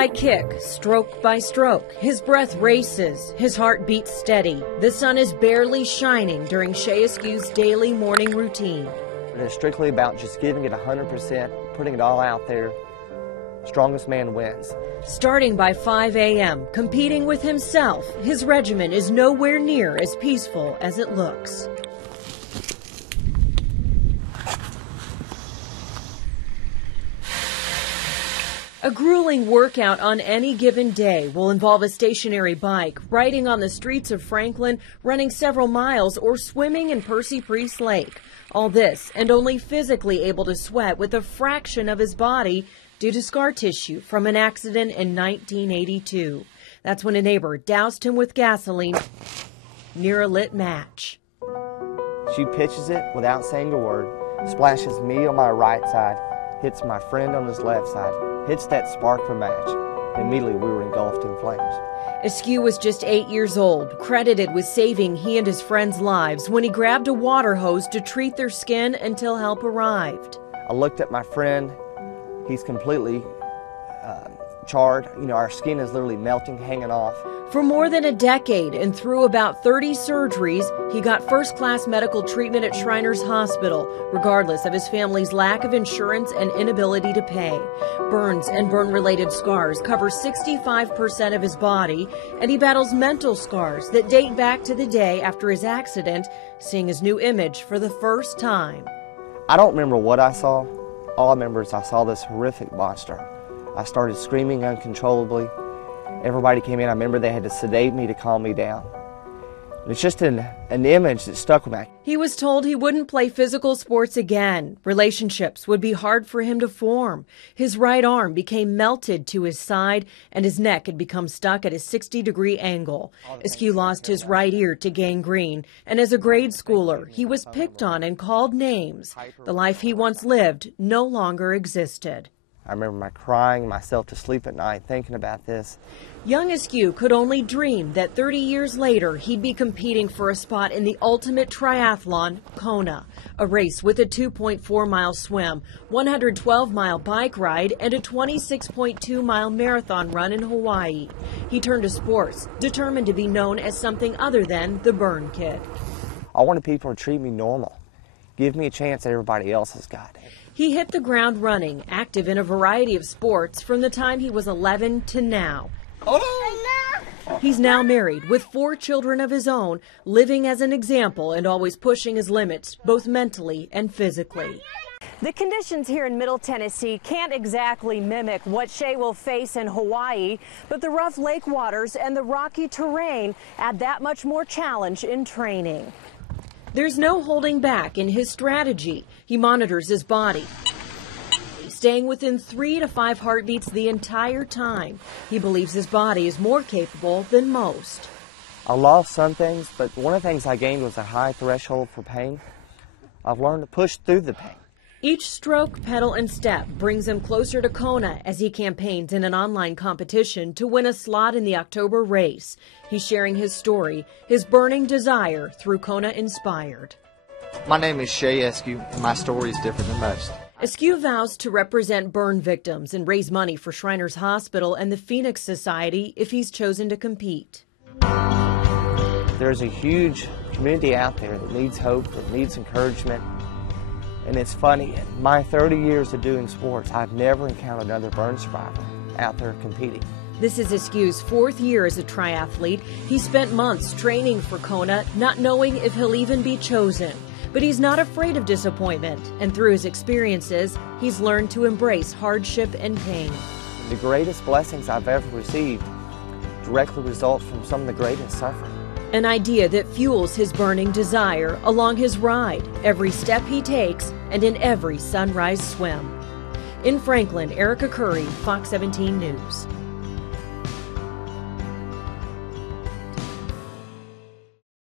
by kick, stroke by stroke, his breath races, his heart beats steady. The sun is barely shining during Shay Eskew's daily morning routine. It is strictly about just giving it 100%, putting it all out there. Strongest man wins. Starting by 5 a.m., competing with himself, his regimen is nowhere near as peaceful as it looks. A grueling workout on any given day will involve a stationary bike, riding on the streets of Franklin, running several miles, or swimming in Percy Priest Lake. All this, and only physically able to sweat with a fraction of his body due to scar tissue from an accident in 1982. That's when a neighbor doused him with gasoline near a lit match. She pitches it without saying a word, splashes me on my right side, hits my friend on his left side, hits that spark for match. Immediately we were engulfed in flames. Eskew was just 8 years old, credited with saving he and his friends' lives when he grabbed a water hose to treat their skin until help arrived. I looked at my friend. He's completely charred. You know, our skin is literally melting, hanging off. For more than a decade and through about 30 surgeries, he got first-class medical treatment at Shriners Hospital, regardless of his family's lack of insurance and inability to pay. Burns and burn-related scars cover 65% of his body, and he battles mental scars that date back to the day after his accident, seeing his new image for the first time. I don't remember what I saw. All I remember is I saw this horrific monster. I started screaming uncontrollably. Everybody came in. I remember they had to sedate me to calm me down. It's just an image that stuck with me. He was told he wouldn't play physical sports again. Relationships would be hard for him to form. His right arm became melted to his side, and his neck had become stuck at a 60-degree angle. Eskew lost his right ear to gangrene, and as a grade schooler, he was picked on and called names. The life he once lived no longer existed. I remember crying myself to sleep at night thinking about this. Young Eskew could only dream that 30 years later he'd be competing for a spot in the ultimate triathlon, Kona, a race with a 2.4-mile swim, 112-mile bike ride, and a 26.2-mile marathon run in Hawaii. He turned to sports, determined to be known as something other than the Burn Kid. I wanted people to treat me normal, give me a chance that everybody else has got. He hit the ground running, active in a variety of sports from the time he was 11 to now. He's now married with 4 children of his own, living as an example and always pushing his limits, both mentally and physically. The conditions here in Middle Tennessee can't exactly mimic what Shay will face in Hawaii, but the rough lake waters and the rocky terrain add that much more challenge in training. There's no holding back in his strategy. He monitors his body, staying within 3 to 5 heartbeats the entire time. He believes his body is more capable than most. I lost some things, but one of the things I gained was a high threshold for pain. I've learned to push through the pain. Each stroke, pedal, and step brings him closer to Kona as he campaigns in an online competition to win a slot in the October race. He's sharing his story, his burning desire through Kona Inspired. My name is Shay Eskew, and my story is different than most. Eskew vows to represent burn victims and raise money for Shriners Hospital and the Phoenix Society if he's chosen to compete. There's a huge community out there that needs hope, that needs encouragement. And it's funny, in my 30 years of doing sports, I've never encountered another burn survivor out there competing. This is Eskew's 4th year as a triathlete. He spent months training for Kona, not knowing if he'll even be chosen. But he's not afraid of disappointment, and through his experiences, he's learned to embrace hardship and pain. The greatest blessings I've ever received directly result from some of the greatest suffering. An idea that fuels his burning desire along his ride, every step he takes, and in every sunrise swim. In Franklin, Erica Curry, Fox 17 News.